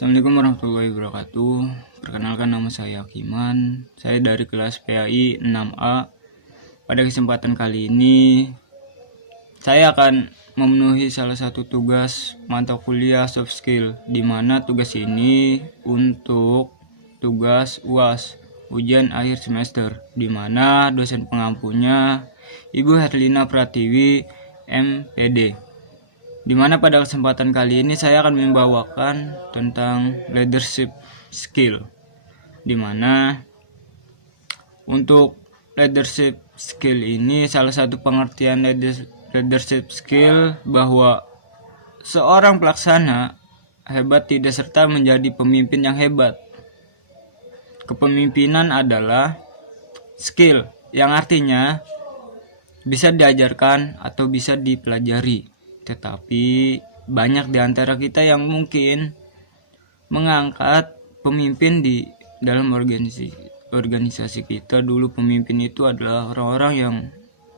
Assalamualaikum warahmatullahi wabarakatuh. Perkenalkan, nama saya Akiman. Saya dari kelas PAI 6A. Pada kesempatan kali ini saya akan memenuhi salah satu tugas mata kuliah soft skill, di mana tugas ini untuk tugas UAS, ujian akhir semester, di mana dosen pengampunya Ibu Herlina Pratiwi, MPD. Di mana pada kesempatan kali ini saya akan membawakan tentang leadership skill, di mana untuk leadership skill ini salah satu pengertian leadership skill bahwa seorang pelaksana hebat tidak serta menjadi pemimpin yang hebat. Kepemimpinan adalah skill yang artinya bisa diajarkan atau bisa dipelajari. Tetapi banyak di antara kita yang mungkin mengangkat pemimpin di dalam organisasi kita. Dulu pemimpin itu adalah orang-orang yang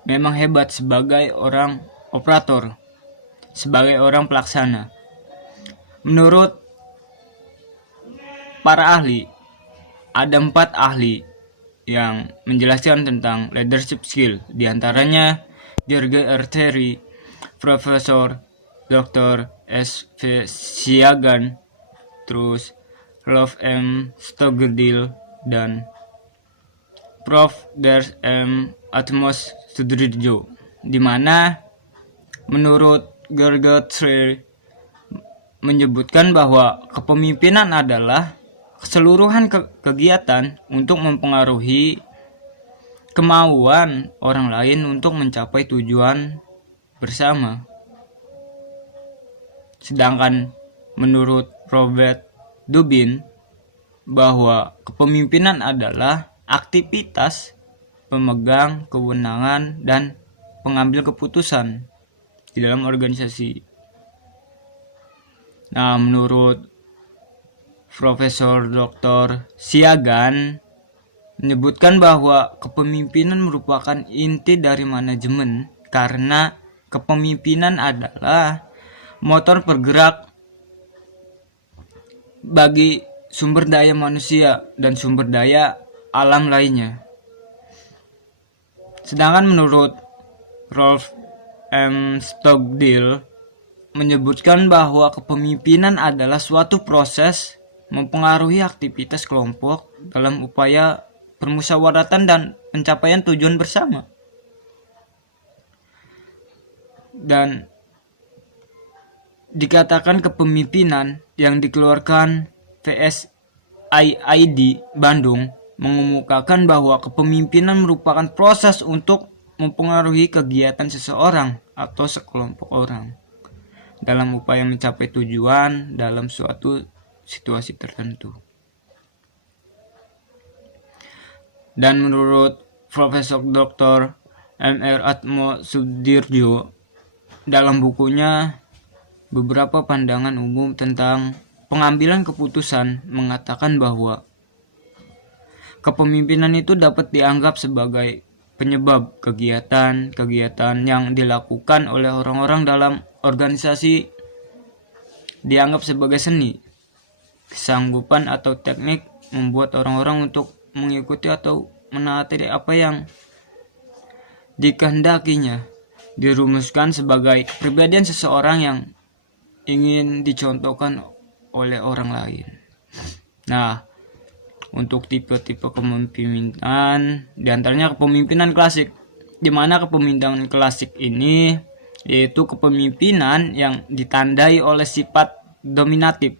memang hebat sebagai orang operator, sebagai orang pelaksana. Menurut para ahli, ada 4 ahli yang menjelaskan tentang leadership skill. Di antaranya George R. Terry, Profesor Dr. S.V. Siagan, terus Rolf M. Stogdill, dan Prof. Ders M. Atmos Sudridjo, di mana menurut George Terry menyebutkan bahwa kepemimpinan adalah keseluruhan kegiatan untuk mempengaruhi kemauan orang lain untuk mencapai tujuan bersama. Sedangkan menurut Robert Dubin bahwa kepemimpinan adalah aktivitas pemegang kewenangan dan pengambil keputusan di dalam organisasi. Nah, menurut Profesor Dr. Siagan menyebutkan bahwa kepemimpinan merupakan inti dari manajemen, karena kepemimpinan adalah motor bergerak bagi sumber daya manusia dan sumber daya alam lainnya. Sedangkan menurut Rolf M. Stogdill menyebutkan bahwa kepemimpinan adalah suatu proses mempengaruhi aktivitas kelompok dalam upaya permusyawaratan dan pencapaian tujuan bersama. Dan dikatakan kepemimpinan yang dikeluarkan VSIID Bandung mengemukakan bahwa kepemimpinan merupakan proses untuk mempengaruhi kegiatan seseorang atau sekelompok orang dalam upaya mencapai tujuan dalam suatu situasi tertentu. Dan menurut Profesor Dr. M.R. Atmo Sudirjo dalam bukunya Beberapa Pandangan Umum tentang Pengambilan Keputusan mengatakan bahwa kepemimpinan itu dapat dianggap sebagai penyebab kegiatan-kegiatan yang dilakukan oleh orang-orang dalam organisasi dianggap sebagai seni, kesanggupan atau teknik membuat orang-orang untuk mengikuti atau menaati apa yang dikehendakinya, dirumuskan sebagai kepribadian seseorang yang ingin dicontohkan oleh orang lain. Nah, untuk tipe-tipe kepemimpinan, diantaranya kepemimpinan klasik, di mana kepemimpinan klasik ini yaitu kepemimpinan yang ditandai oleh sifat dominatif,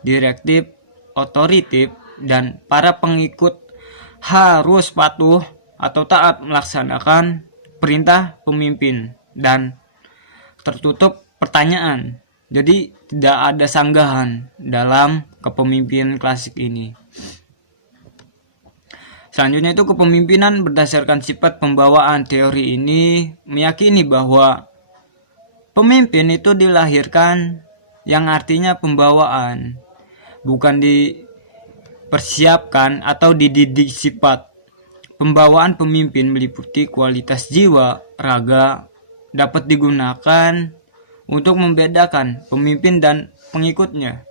direktif, otoritif, dan para pengikut harus patuh atau taat melaksanakan perintah pemimpin dan tertutup pertanyaan. Jadi tidak ada sanggahan dalam kepemimpinan klasik ini. Selanjutnya itu kepemimpinan berdasarkan sifat pembawaan. Teori ini meyakini bahwa pemimpin itu dilahirkan, yang artinya pembawaan, bukan dipersiapkan atau dididik sifat. Pembawaan pemimpin meliputi kualitas jiwa, raga, dapat digunakan untuk membedakan pemimpin dan pengikutnya.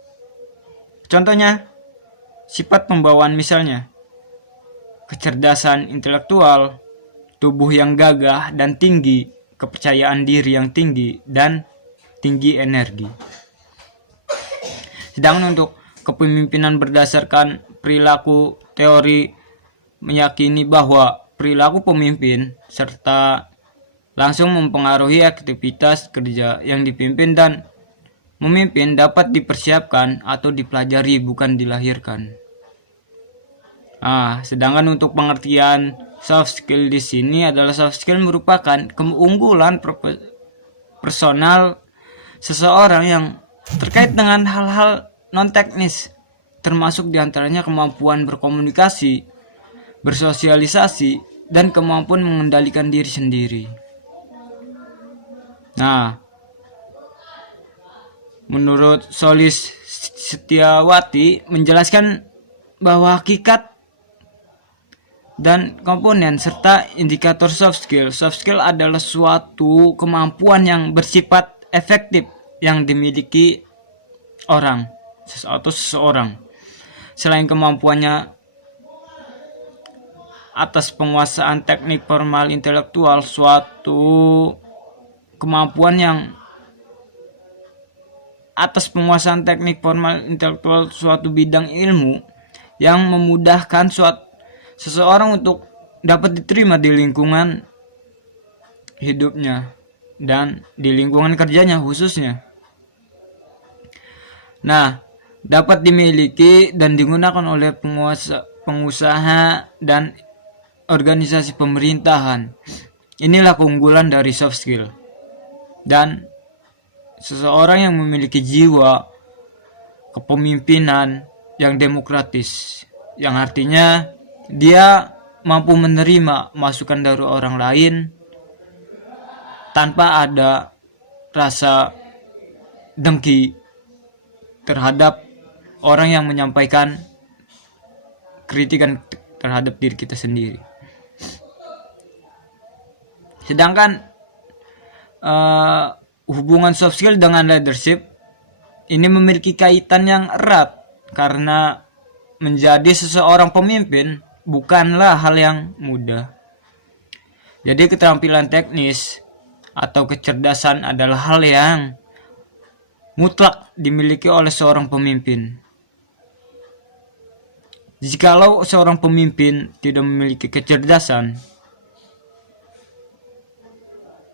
Contohnya, sifat pembawaan misalnya, kecerdasan intelektual, tubuh yang gagah dan tinggi, kepercayaan diri yang tinggi, dan tinggi energi. Sedangkan untuk kepemimpinan berdasarkan perilaku, teori meyakini bahwa perilaku pemimpin serta langsung mempengaruhi aktivitas kerja yang dipimpin, dan memimpin dapat dipersiapkan atau dipelajari, bukan dilahirkan. Sedangkan untuk pengertian soft skill di sini adalah soft skill merupakan keunggulan personal seseorang yang terkait dengan hal-hal non teknis, termasuk diantaranya kemampuan berkomunikasi, bersosialisasi, dan kemampuan mengendalikan diri sendiri. Menurut Solis Setiawati menjelaskan bahwa hakikat dan komponen serta indikator soft skill adalah suatu kemampuan yang bersifat efektif yang dimiliki orang atau seseorang. Selain kemampuannya atas penguasaan teknik formal intelektual, suatu kemampuan yang atas penguasaan teknik formal intelektual suatu bidang ilmu yang memudahkan seseorang untuk dapat diterima di lingkungan hidupnya dan di lingkungan kerjanya khususnya. Dapat dimiliki dan digunakan oleh pengusaha dan organisasi pemerintahan. Inilah keunggulan dari soft skill. Dan seseorang yang memiliki jiwa kepemimpinan yang demokratis, yang artinya dia mampu menerima masukan dari orang lain tanpa ada rasa dengki terhadap orang yang menyampaikan kritikan terhadap diri kita sendiri. Sedangkan hubungan soft skill dengan leadership ini memiliki kaitan yang erat, karena menjadi seseorang pemimpin bukanlah hal yang mudah. Jadi keterampilan teknis atau kecerdasan adalah hal yang mutlak dimiliki oleh seorang pemimpin. Jikalau seorang pemimpin tidak memiliki kecerdasan,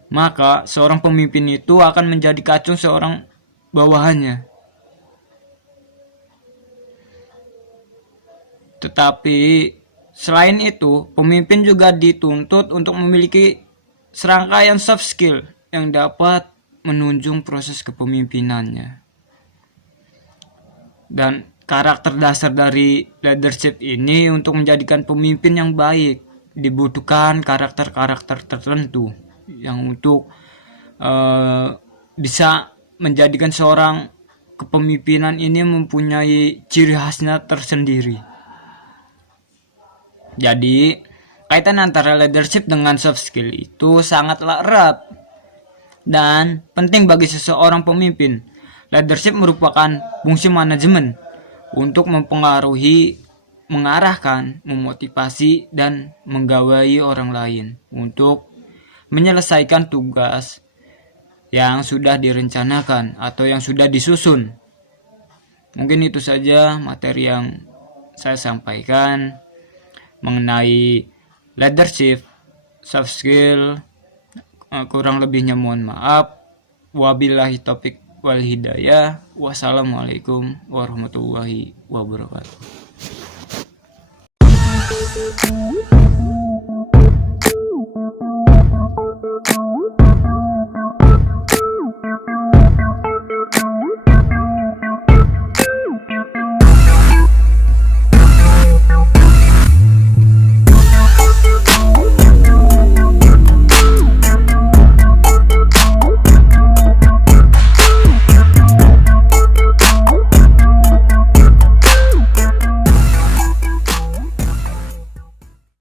maka seorang pemimpin itu akan menjadi kacung seorang bawahannya. Tetapi selain itu, pemimpin juga dituntut untuk memiliki serangkaian soft skill yang dapat menunjang proses kepemimpinannya. Dan karakter dasar dari leadership ini, untuk menjadikan pemimpin yang baik dibutuhkan karakter-karakter tertentu yang untuk bisa menjadikan seorang kepemimpinan ini mempunyai ciri khasnya tersendiri. Jadi kaitan antara leadership dengan soft skill itu sangatlah erat dan penting bagi seseorang pemimpin. Leadership merupakan fungsi manajemen untuk mempengaruhi, mengarahkan, memotivasi, dan menggawai orang lain untuk menyelesaikan tugas yang sudah direncanakan atau yang sudah disusun. Mungkin itu saja materi yang saya sampaikan mengenai leadership, soft skill. Kurang lebihnya mohon maaf. Wabillahi taufik wal hidayah. Wassalamualaikum warahmatullahi wabarakatuh.